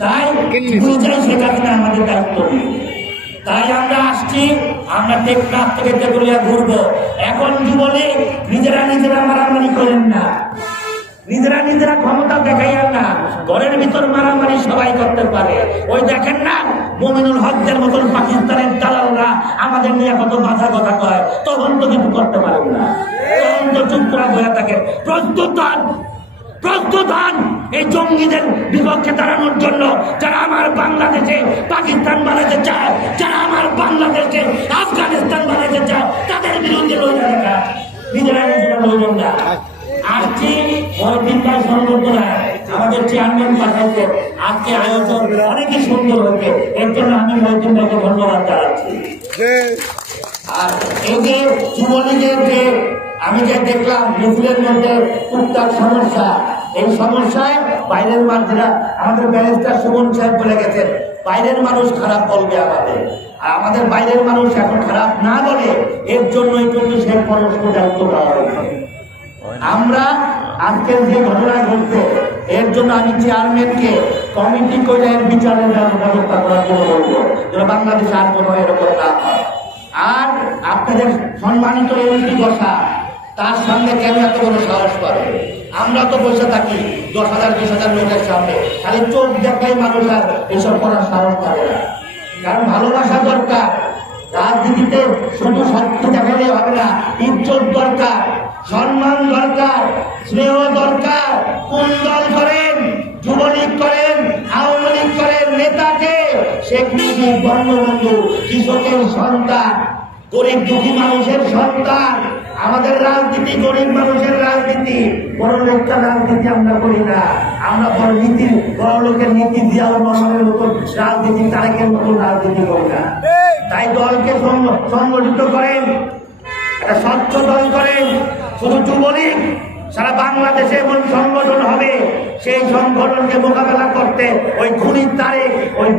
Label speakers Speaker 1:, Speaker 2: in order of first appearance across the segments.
Speaker 1: তাই বুঝাই আমাদের দায়িত্ব তাই আমরা আসছি আমরা টেকনাফ থেকে তেতুলিয়া ঘুরবো। এখন যুবলীগ নিজেরা নিজেরা মারামারি করেন না। নিজেরা নিজেরা ক্ষমতা দেখাইয়া না। ঘরের ভিতর মারামারি সবাই করতে পারে। ওই দেখেন না মোমিনুল হকদের মতন পাকিস্তানের দালালরা আমাদের নিয়ে কত মাথা কথা কয়। তখন তো কিছু করতে পারেন না। তখন তো চুপ করা হয়ে থাকে। প্রস্তুত প্রস্তুত এই জঙ্গিদের বিপক্ষে দাঁড়ানোর জন্য যারা আমার বাংলাদেশে, পাকিস্তান বানাতে চায়, যারা আমার বাংলাদেশে, আফগানিস্তান বানাতে চায়, তাদের বিরুদ্ধে লড়ে আমাদের চেয়ারম্যান আয়োজন সুন্দর এর জন্য আমি আর যে আমি যে দেখলাম মিছিলের মধ্যে টুকটাক সমস্যা এই সমস্যায় বাইরের মানুষরা, আমাদের ব্যারিস্টার সুমন সাহেব বলে গেছেন, বাইরের মানুষ খারাপ বলবে আমাদের। আর আমাদের বাইরের মানুষ এখন খারাপ না বলে, এর জন্যই কিন্তু সে পরস্পর হয়েছে। আমরা আজকের যে ঘটনা ঘটছে, এর জন্য আমি চেয়ারম্যানকে কমিটি করে এর বিচারের ব্যবস্থা করার জন্য বলব, যেন বাংলাদেশে আর কোনো এরকম না হয়। আর আপনাদের সম্মানিত এমপি বসা তার সামনে কেন এত বড় সাহস করে আমরা তো বসে থাকি দশ হাজার, বিশ হাজার লোকের সামনে। খালি চোখ দেখাই মানুষ আর এসব করার সাহস করে না। কারণ ভালোবাসা দরকার। রাজনীতিতে শুধু শক্তি দেখালে হবে না, ইজ্জত দরকার, সম্মান দরকার, স্নেহ দরকার। কোন দল করেন? যুবলীগ করেন, আওয়ামী লীগ করেন, নেতাকে? শেখ মুজিব বঙ্গবন্ধু কৃষকের সন্তান। গরিব দুঃখী মানুষের সন্তান। আমাদের রাজনীতি গরিব মানুষের রাজনীতি। বড় লোকটা রাজনীতি আমরা করি না। আমরা বড় নীতি, বড় লোকের নীতি দিয়াল রহমানের মতন রাজনীতি, তারেকের মতন রাজনীতি করি না। তাই দলকে সংগঠিত করেন, একটা স্বচ্ছ দল করেন। শুধু যুবলীগ, সারা বাংলাদেশে এমন সংগঠন হবে, সেই সংগঠনকে মোকাবেলা করতে ওই খুনির তারে ওই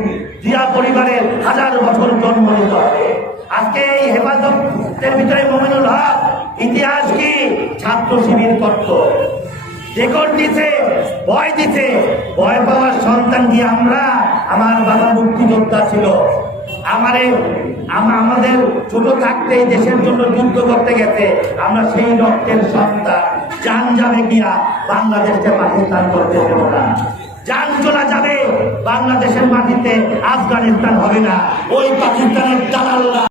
Speaker 1: জিয়া পরিবারের হাজার বছর জন্ম নিতে হবে। আজকে এই হেফাজতের ভিতরে মোমিনুল হক ইতিহাস কি? ছাত্র শিবির করত। রেকর্ড দিছে, ভয় দিছে। ভয় পাওয়ার সন্তান দিয়ে আমরা? আমার বাবা মুক্তিযোদ্ধা ছিল। আমাদের ছোট থাকতে দেশের জন্য যুদ্ধ করতে গেছে। আমরা সেই রক্তের সন্তান। যান যাবে বাংলাদেশকে পাকিস্তান করতে না। যান চলা যাবে, বাংলাদেশের মাটিতে আফগানিস্তান হবে না। ওই পাকিস্তানের দালাল্লা